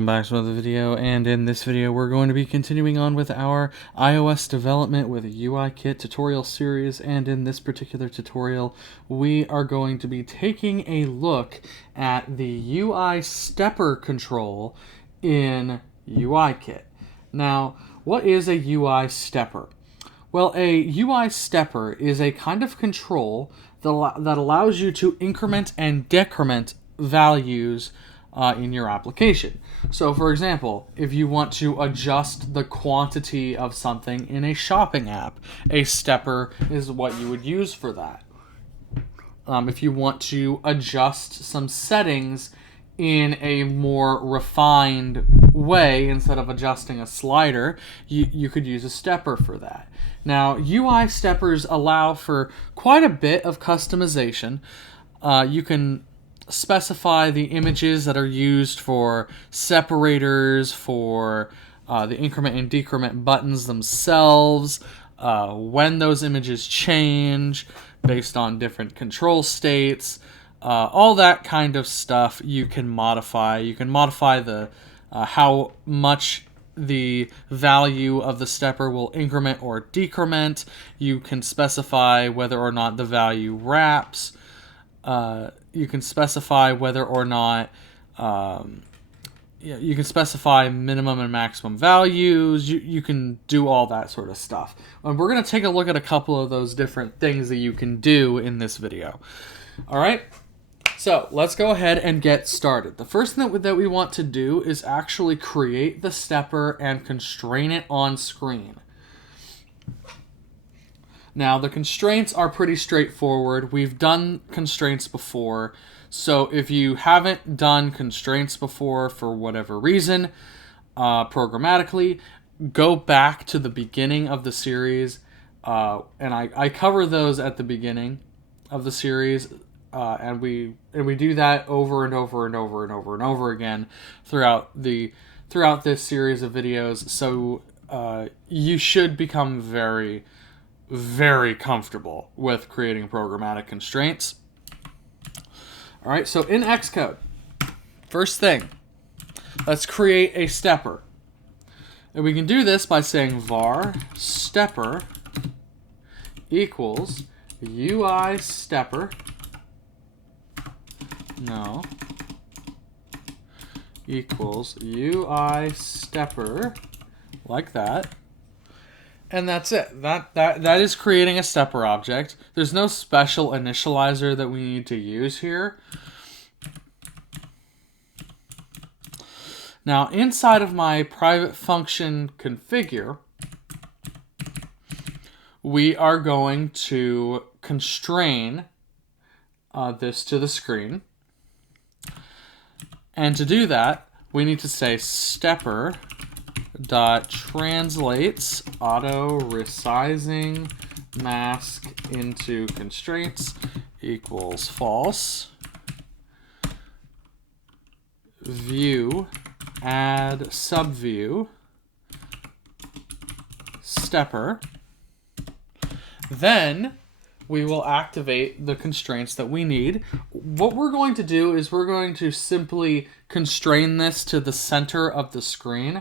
welcome back to another video, and in this video we're going to be continuing on with our iOS development with UIKit tutorial series, and in this particular tutorial we are going to be taking a look at the UIStepper control in UIKit. Now, what is a UIStepper? Well, a UIStepper is a kind of control that allows you to increment and decrement values in your application. So, for example, if you want to adjust the quantity of something in a shopping app, a stepper is what you would use for that. If you want to adjust some settings in a more refined way, instead of adjusting a slider, you could use a stepper for that. Now, UISteppers allow for quite a bit of customization. You can specify the images that are used for separators, for the increment and decrement buttons themselves, when those images change based on different control states, all that kind of stuff you can modify. You can modify the how much the value of the stepper will increment or decrement. You can specify whether or not the value wraps. You can specify whether or not you can specify minimum and maximum values. You can do all that sort of stuff. And we're going to take a look at a couple of those different things that you can do in this video. All right, so let's go ahead and get started. The first thing that we want to do is actually create the stepper and constrain it on screen. Now, the constraints are pretty straightforward. We've done constraints before, so if you haven't done constraints before for whatever reason, programmatically, go back to the beginning of the series, and I cover those at the beginning of the series, and we do that over and over and over and over and over again throughout this series of videos. So you should become very, very comfortable with creating programmatic constraints. All right, so in Xcode, first thing, let's create a stepper. And we can do this by saying var stepper equals UIStepper. No. Equals UIStepper, like that. And that's it. That is creating a stepper object. There's no special initializer that we need to use here. Now, inside of my private function configure, we are going to constrain this to the screen. And to do that, we need to say stepper dot translates auto resizing mask into constraints equals false. View add subview stepper. Then we will activate the constraints that we need. What we're going to do is we're going to simply constrain this to the center of the screen.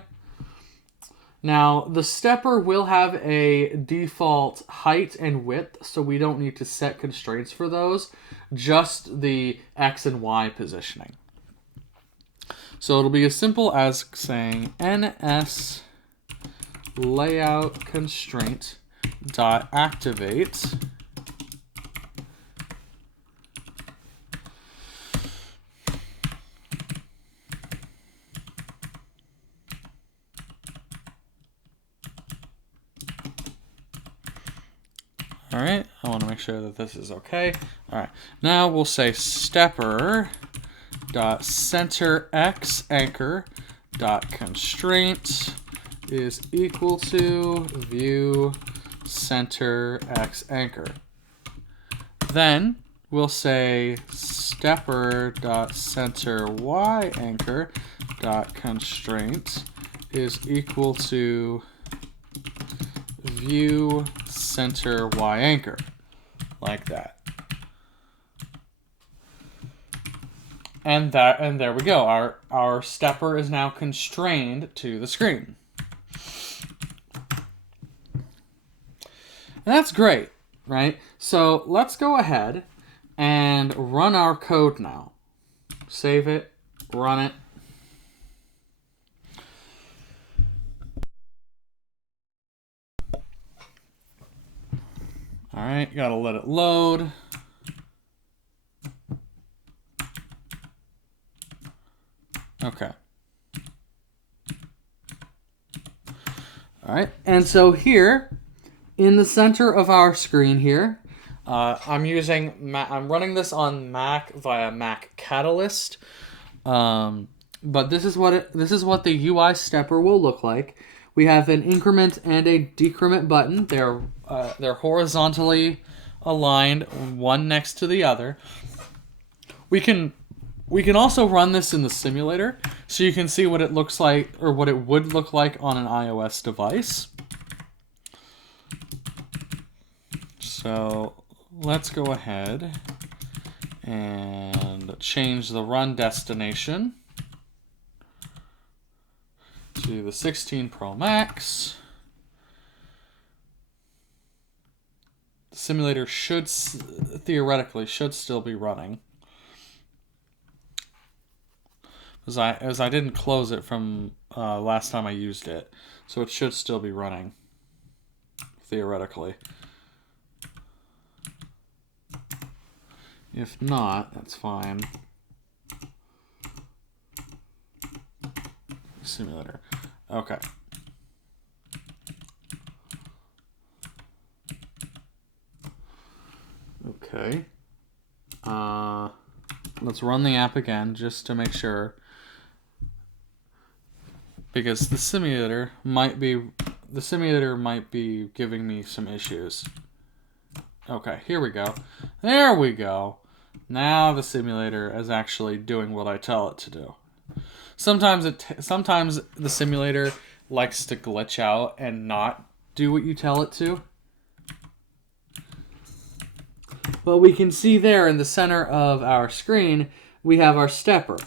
Now, the stepper will have a default height and width, so we don't need to set constraints for those, just the X and Y positioning. So it'll be as simple as saying ns layout constraint dot activate All right, I want to make sure that this is okay. All right, now we'll say stepper dot center x anchor dot constraint is equal to view center x anchor. Then we'll say stepper dot center y anchor dot constraint is equal to view center y anchor, like that. And there we go. Our stepper is now constrained to the screen. And that's great, right? So let's go ahead and run our code now. Save it, run it. All right, gotta let it load. Okay. All right, and so here, in the center of our screen here, I'm running this on Mac via Mac Catalyst, but this is what the UIStepper will look like. We have an increment and a decrement button. They're horizontally aligned, one next to the other. We can also run this in the simulator, so you can see what it looks like, or what it would look like on an iOS device. So let's go ahead and change the run destination to the 16 Pro Max. The simulator theoretically should still be running, as I didn't close it from last time I used it, so it should still be running theoretically. If not, that's fine. Simulator. Okay. Okay. Let's run the app again just to make sure, because the simulator might be giving me some issues. Okay, here we go. There we go. Now the simulator is actually doing what I tell it to do. Sometimes the simulator likes to glitch out and not do what you tell it to. But we can see there in the center of our screen, we have our stepper.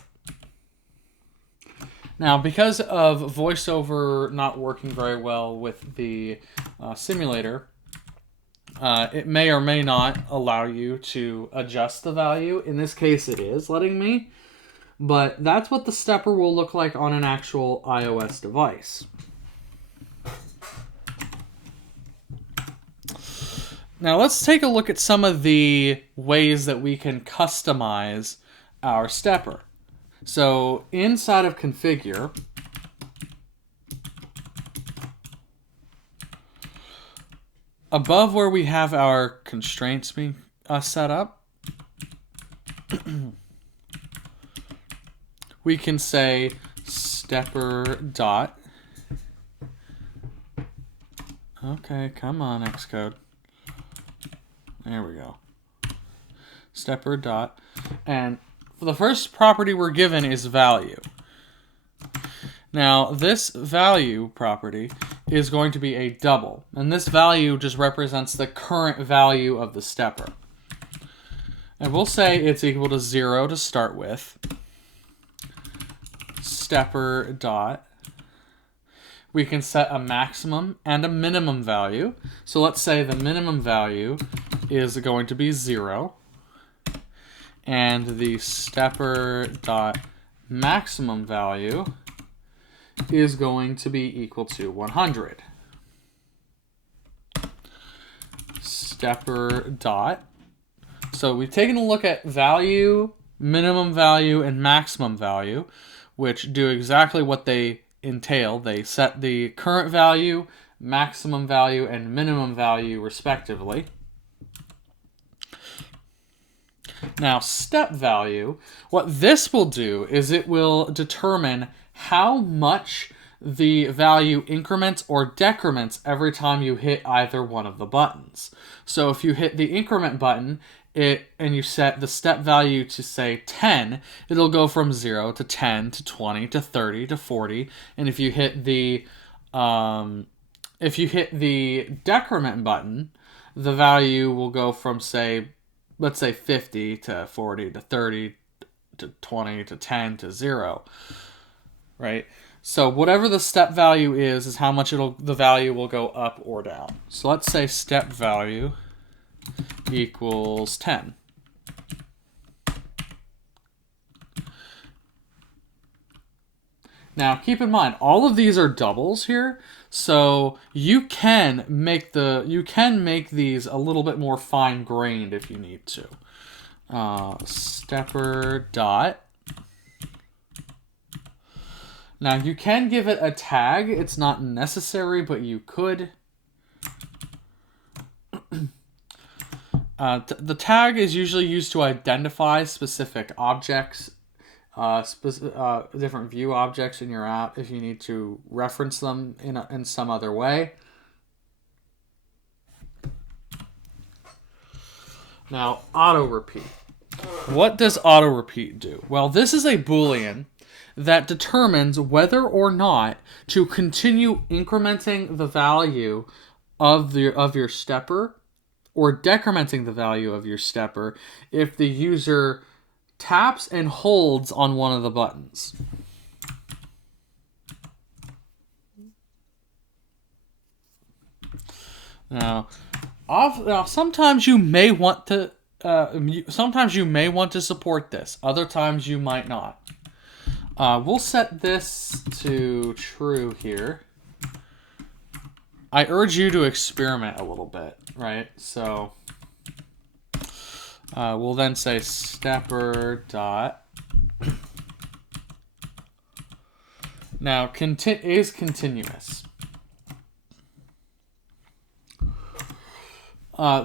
Now, because of VoiceOver not working very well with the simulator, it may or may not allow you to adjust the value. In this case, it is letting me. But that's what the stepper will look like on an actual iOS device. Now let's take a look at some of the ways that we can customize our stepper. So inside of Configure, above where we have our constraints being set up, we can say stepper dot. Okay, come on, Xcode. There we go. Stepper dot. And the first property we're given is value. Now, this value property is going to be a double. And this value just represents the current value of the stepper. And we'll say it's equal to 0 to start with. Stepper dot. We can set a maximum and a minimum value. So let's say the minimum value is going to be 0. And the stepper dot maximum value is going to be equal to 100. Stepper dot. So we've taken a look at value, minimum value, and maximum value, which do exactly what they entail. They set the current value, maximum value, and minimum value respectively. Now, step value, what this will do is it will determine how much the value increments or decrements every time you hit either one of the buttons. So if you hit the increment button and you set the step value to, say, 10, it'll go from 0 to 10 to 20 to 30 to 40. And if you hit the decrement button, the value will go from, let's say 50 to 40 to 30 to 20 to 10 to 0, right? So whatever the step value is how much the value will go up or down. So let's say step value equals 10. Now keep in mind, all of these are doubles here, so you can make these a little bit more fine-grained if you need to. Stepper dot. Now you can give it a tag. It's not necessary, but you could. The tag is usually used to identify specific objects, different view objects in your app if you need to reference them in some other way. Now, auto repeat. What does auto repeat do? Well, this is a Boolean that determines whether or not to continue incrementing the value of your stepper or decrementing the value of your stepper if the user taps and holds on one of the buttons. Now sometimes you may want to support this. Other times you might not. We'll set this to true here. I urge you to experiment a little bit, right? So we'll then say stepper dot. Now is continuous.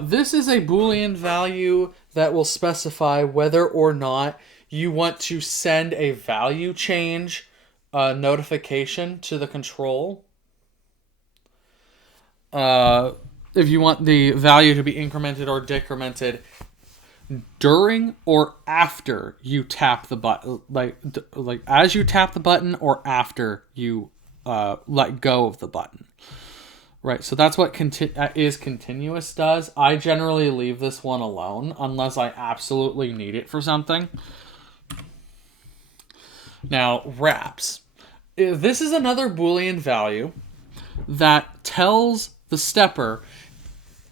This is a Boolean value that will specify whether or not you want to send a value change notification to the control. If you want the value to be incremented or decremented during or after you tap the button, like as you tap the button or after you let go of the button. Right, so that's what is continuous does. I generally leave this one alone unless I absolutely need it for something. Now, wraps. This is another Boolean value that tells the stepper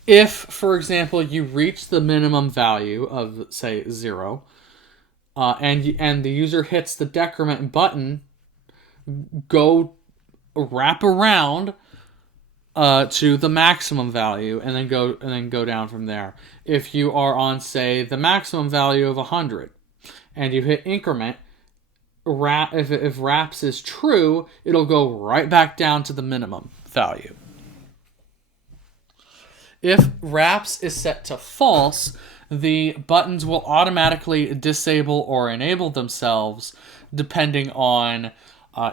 if, for example, you reach the minimum value of, say, 0, and the user hits the decrement button, go wrap around to the maximum value and then go down from there. If you are on, say, the maximum value of 100 and you hit increment, if wraps is true, it'll go right back down to the minimum value. If wraps is set to false, the buttons will automatically disable or enable themselves depending on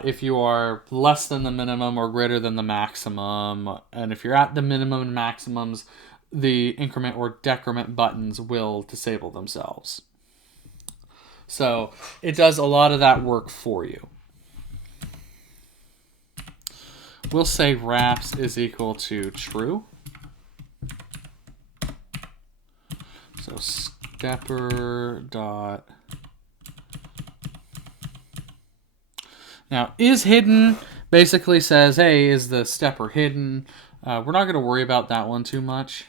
if you are less than the minimum or greater than the maximum. And if you're at the minimum and maximums, the increment or decrement buttons will disable themselves. So it does a lot of that work for you. We'll say wraps is equal to true. So stepper dot. Now, is hidden basically says, hey, is the stepper hidden? We're not going to worry about that one too much.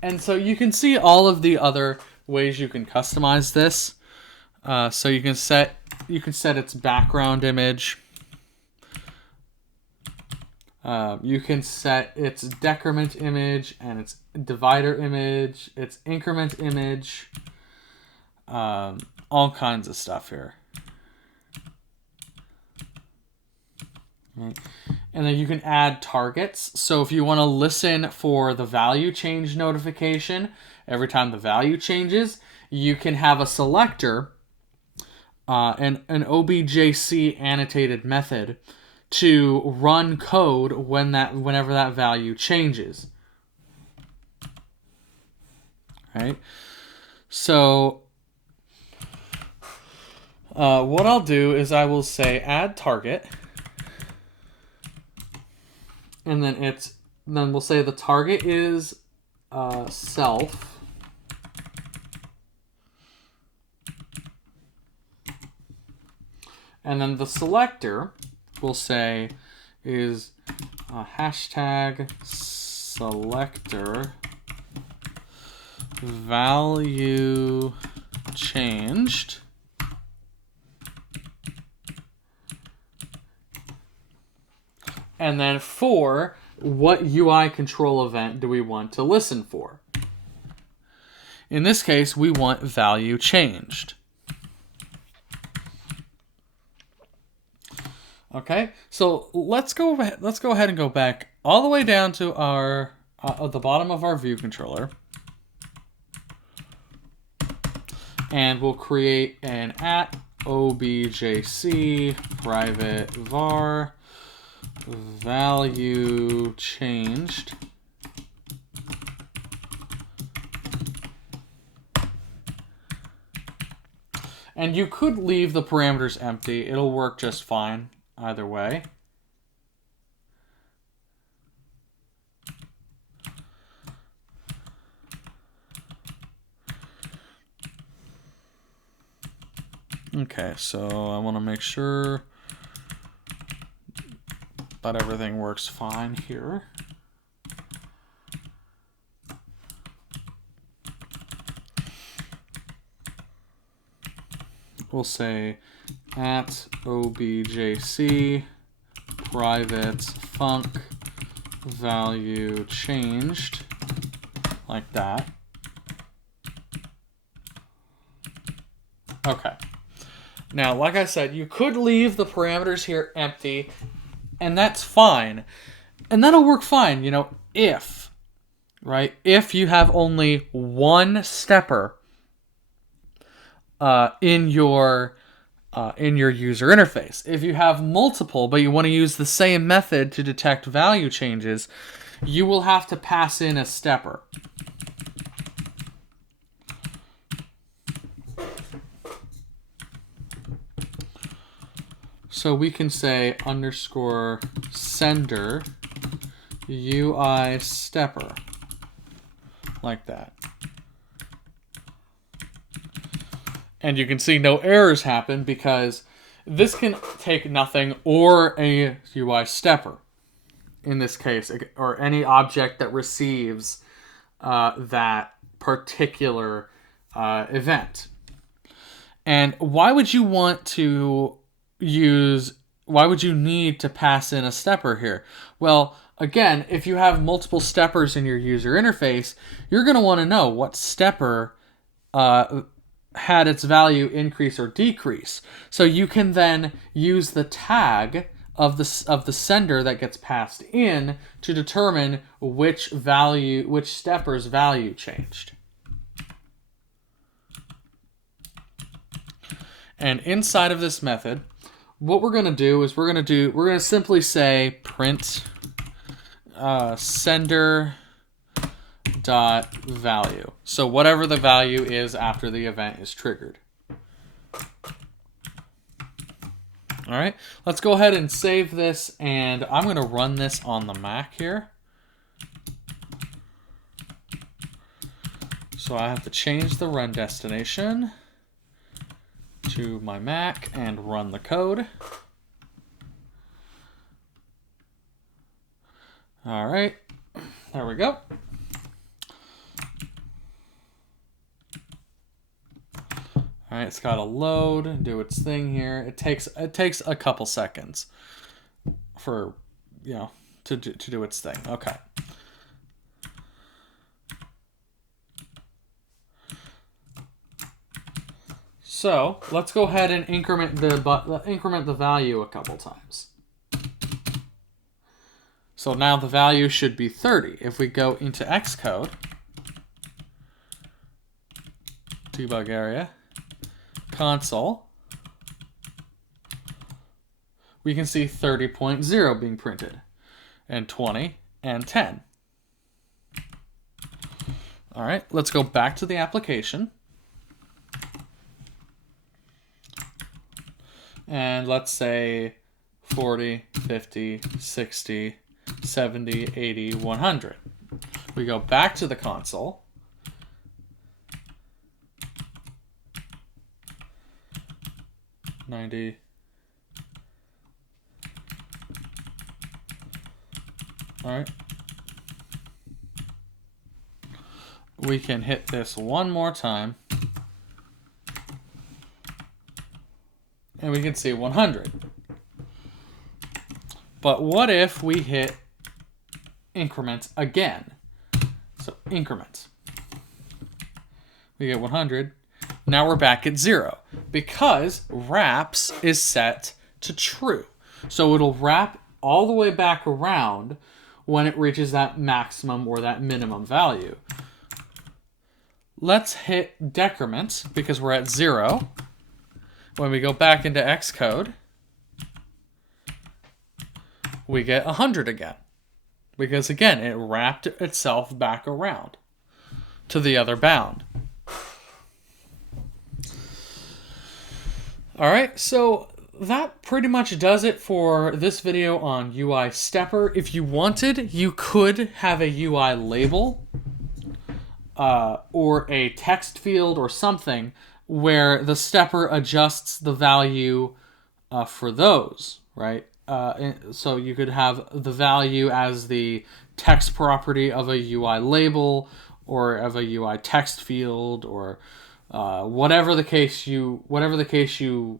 And so you can see all of the other ways you can customize this. So you can set its background image. You can set its decrement image and its divider image, its increment image, all kinds of stuff here. Right. And then you can add targets. So if you want to listen for the value change notification every time the value changes, you can have a selector, an objc annotated method to run code whenever that value changes. Right? So what I'll do is I will say add target. And then we'll say the target is self. And then the selector we'll say is hashtag selector value changed. And then for what UI control event do we want to listen for? In this case, we want value changed. Okay, so let's go ahead and go back all the way down to our at the bottom of our view controller, and we'll create an @objc private var value changed. And you could leave the parameters empty. It'll work just fine either way. Okay, so I want to make sure that everything works fine here. We'll say @objc private func value changed, like that. Okay. Now, like I said, you could leave the parameters here empty, and that's fine. And that'll work fine, you know, if you have only one stepper in your user interface. If you have multiple, but you want to use the same method to detect value changes, you will have to pass in a stepper. So we can say _sender UIStepper, like that. And you can see no errors happen because this can take nothing or a UIStepper in this case, or any object that receives that particular event. And why would you need to pass in a stepper here? Well, again, if you have multiple steppers in your user interface, you're going to want to know what stepper had its value increase or decrease. So you can then use the tag of the sender that gets passed in to determine which stepper's value changed. And inside of this method, what we're going to do is we're going to simply say print sender dot value. So whatever the value is after the event is triggered. All right, let's go ahead and save this, and I'm going to run this on the Mac here. So I have to change the run destination to my Mac and run the code. All right, there we go. All right, it's got to load and do its thing here. It takes a couple seconds for, to do its thing. Okay. So let's go ahead and increment the value a couple times. So now the value should be 30. If we go into Xcode, debug area, console, we can see 30.0 being printed, and 20 and 10. All right, let's go back to the application. And let's say 40, 50, 60, 70, 80, 100. We go back to the console. $90, All right. We can hit this one more time. And we can see 100. But what if we hit increments again? So increments. We get 100. Now we're back at 0 because wraps is set to true. So it'll wrap all the way back around when it reaches that maximum or that minimum value. Let's hit decrement because we're at 0. When we go back into Xcode, we get 100 again. Because again, it wrapped itself back around to the other bound. All right, so that pretty much does it for this video on UIStepper. If you wanted, you could have a UI label or a text field or something where the stepper adjusts the value for those, right? So you could have the value as the text property of a UI label or of a UI text field or whatever the case your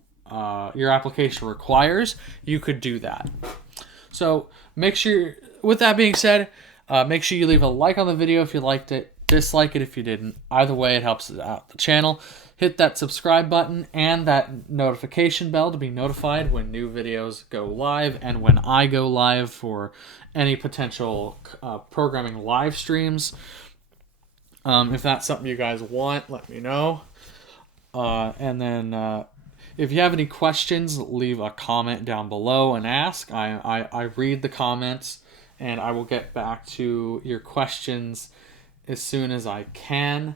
application requires, you could do that. So make sure, with that being said, make sure you leave a like on the video if you liked it, dislike it if you didn't. Either way, it helps out the channel. Hit that subscribe button and that notification bell to be notified when new videos go live and when I go live for any potential programming live streams. If that's something you guys want, let me know. And then if you have any questions, leave a comment down below and ask. I read the comments and I will get back to your questions as soon as I can.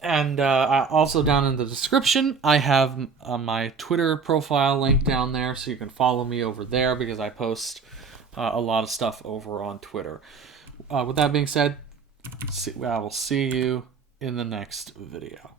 And also down in the description, I have my Twitter profile link down there, so you can follow me over there because I post a lot of stuff over on Twitter. With that being said, I will see you in the next video.